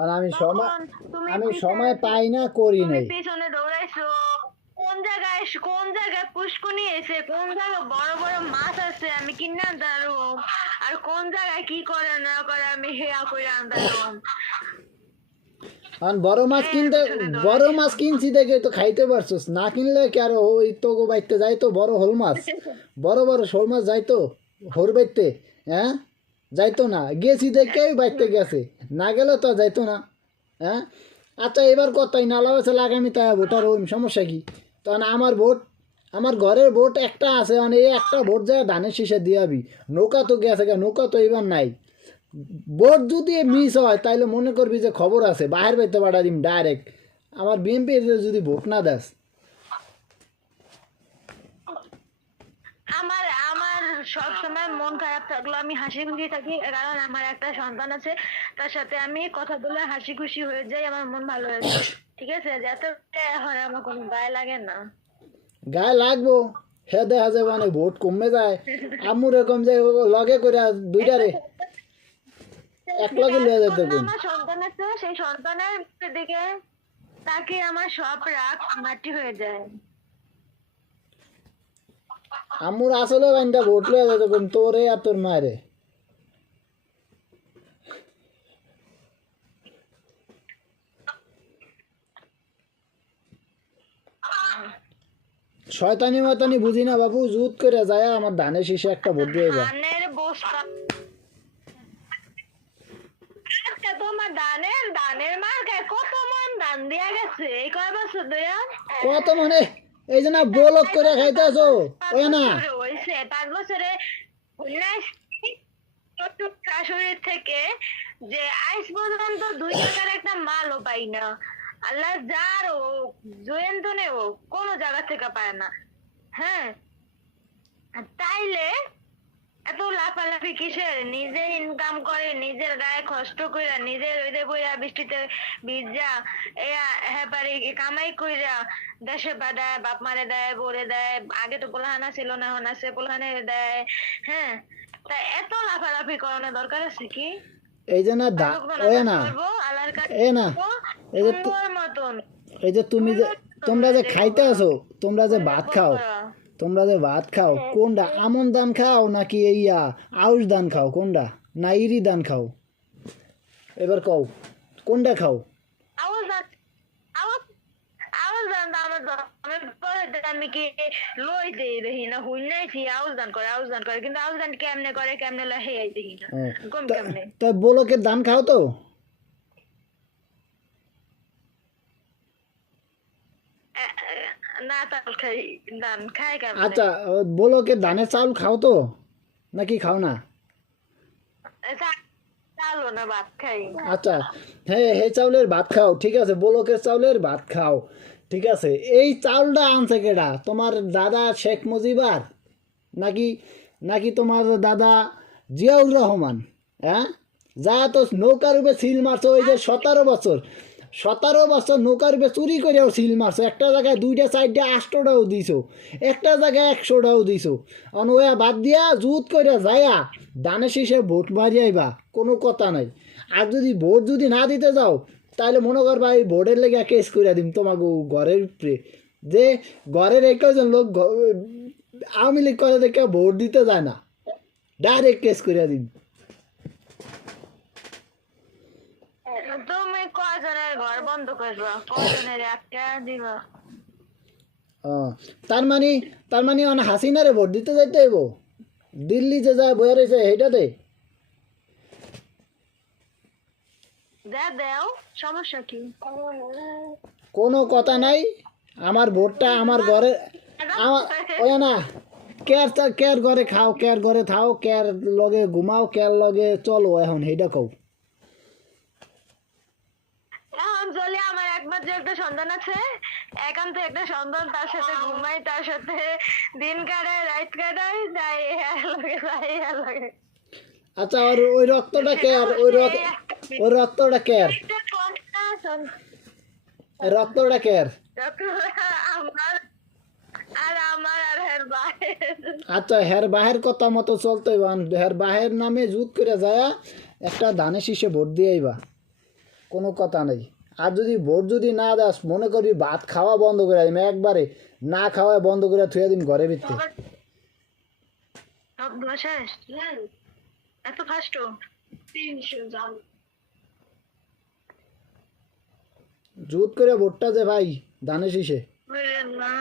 আর আমি সময় তখন তুমি আমি পিছে সময় পাই না, করি তুমি নাই। পিছনে দৌড়াইছো, কোন জায়গায় পুষ্কুনি এসে, কোন জায়গায় বড় বড় মাছ আছে আমি কিনে আনতাম, আর কোন জায়গায় কি করে না করে আমি হেয়া করে আনতাম। আর বড় মাছ কিনতে, পিছনে বড় দৌড়াইছো। মাছ কিনছি দেখে তো খাইতে পারছোস, না কিনলে কি আর ওই তো গো বাইতে যাই তো বড় হল মাছ, বড় বড় শোল মাছ যাইতো হোর বাইতে, হ্যাঁ যাইতো না, গেছি দেখেই বাইতে গেছে, না গেলে তো যাইতো না। হ্যাঁ আচ্ছা এবার কথাই নালা বেছে লাগামি তাই ভোটার ওই সমস্যা কি? তখন আমার ভোট, আমার ঘরের ভোট একটা আছে, মানে এই একটা ভোট যায় ধানের শীষে দিয়াবি, নৌকা তো গেছে গা, নৌকা তো এবার নাই। ভোট যদি মিস হয় তাইলে মনে করবি যে খবর আছে, বাহির বাইতে পাঠা দিম ডাইরেক্ট, আমার বিএনপি যদি ভোট না দাস। আমার আমার সবসময় মন খারাপ থাকলো আমি হাসি খুশি থাকি, কারণ আমার একটা সন্তান আছে, তার সাথে আমি কথা বলে হাসি খুশি হয়ে যাই, আমার মন ভালো হয়ে যায়। ঠিক আছে, যাতে এখন আমার কোনো গায়ে লাগে না। গায়ে লাগবো, হে দেখা যায় মানে ভোট কমে যায়, আম্মু এরকম যে লগে করে দুইটারে এক লগে লিয়ে যেতে এখন কোন। আমার সন্তান আছে, সেই সন্তানের দিকে তাকে আমার সব রাগ মাটি হয়ে যায়। আম্মুর আসলে বাইন্দা ভোট লিয়ে যেতে কোন তোরে আর তোর মায়েরে। শয়তানি ময়তানি বুঝি না বাবু, জুত করে যায় আমার ধানের শীষে একটা ভোট দিয়ে যা। ধানের বস্তা, আজকে তোমার ধানের মার্কায় কত মন ধান দিয়া গেছে এই কয় বছর ধরে। কত মানে, এই যে না বলক করে খাইতে আসো, ওই না। হয়েছে 5 বছরে শাশুড়ির থেকে যে আজ পর্যন্ত 2 টাকার একটা মালও পাই না। আল্লাহ যার হোক, জয়ন্তনে হোক, কোনো জায়গা থেকে পায় না। হ্যাঁ, তাইলে এত লাফালাফি কিসের? নিজে ইনকাম করে, নিজের গায়ে কষ্ট কইরা, নিজের ওইদে বইয়া বৃষ্টিতে ভিজা হ্যাঁ পারি কামাই কইরা দেশে পাঠায়, বাপ মারে দেয়, বলে দেয়। আগে তো পোলাহানা ছিল না, এখন আছে, পোলাহানে দেয়। হ্যাঁ, তা এত লাফালাফি করানোর দরকার আছে কি? এই যে না দা, ওই না, করবো আল্লাহর কাছে এ না, এই যে সুন্দর মতন, এই যে তুমি যে, সুন্দর মতন তোমরা যে খাইতে আসো, তোমরা যে ভাত খাও, করা। তোমরা যে ভাত খাও কোনটা, আমন ধান খাও নাকি ইয়া আউশ ধান খাও কোনটা, না ইরি ধান খাও, এবার কও কোনটা খাও? আওয়াজ আওয়াজ আওয়াজ দান আমার আমি পরে আমি কি লই দেই দেখি না, হুই নাইছি আওয়াজ দান করে, কিন্তু আওয়াজ দান কেমনে করে, কেমনে লা হেই দেখি না, ও, কম তা কেমনে। তা বলকের ধান খাও তো? না তাল খাই, দান খাই কেমনে? আচ্ছা বলকের ধানের চাউল খাও তো নাকি খাও না? চালো না ভাত খাই। আচ্ছা, হ্যাঁ হে চাউলের ভাত খাও, ঠিক আছে, বলকের চাউলের ভাত খাও, ঠিক আছে। এই চাউলটা আনছে কেডা, তোমার দাদা শেখ মুজিবার, নাকি নাকি তোমার দাদা জিয়াউর রহমান? হ্যাঁ, যা তো নৌকার উপরে সিল মারছো, ওই যে 17 বছর, 17 বছর নৌকার উপরে চুরি করেও সিল মারছো, একটা জায়গায় 2টা 4টা 8টাও দিছো, একটা জায়গায় 100টাও দিছো, অনওয়া বাদ দিয়া জুত করে যায়া দানে শেষে ভোট মারি আইবা, কোনো কথা নাই। আর যদি ভোট যদি না দিতে যাও, তাহলে মনে করবা এই ভোটের লেগে কেস করে দিম তোমাকে ঘরের উপরে, যে ঘরের একজন লোক আওয়ামী লীগ করে দেখে ভোট দিতে যায় না, ডাইরেক্ট কেস করে দিন। তুমি কয়জনের ঘর বন্ধ করবা, কয়জনের একটা দিবা? ও, তার মানে, তার মানে হাসিনারে ভোট দিতে যাইতে হইব, দিল্লি যে যায় বয়ে রয়েছে সেইটাতে। দেও, সমস্যা কি? কোনো কথা নাই, আমার ভোটটা আমার ঘরে, আমার ওই না, কেয়ার কেয়ার ঘরে খাও, কেয়ার ঘরে থাও, কেয়ার লগে ঘুমাও, কেয়ার লগে চলো, এখন সেইটা কও। এখন চলে, আমার একমাত্র একটা সন্তান আছে, একান্ত একটা সন্তান, তার সাথে ঘুমাই, তার সাথে দিন কাটাই, রাত কাটাই, তাই লাগে। আচ্ছা, আর ওই রক্তটা কেয়ার, ওই রক্তটা কেয়ার, রক্তটা কেয়ার। আমার আমার আর হের বাইরে। আচ্ছা, হের বাহের কথা মতো চলতে হইব, হের বাহের নামে জুত করে যায় একটা ধানের শীষে ভোট দিয়েই বা কোনো কথা নেই। আর যদি ভোট যদি না দাস মনে করবি ভাত খাওয়া বন্ধ করে দিম একবারে, না খাওয়া বন্ধ করে থুয়ে দিম ঘরের ভিতরে। সব ধোয়া শেষ? এত ফাস্ট? 300 জান। জুত করে ভোটটা দে ভাই ধানের শীষে। ওরে না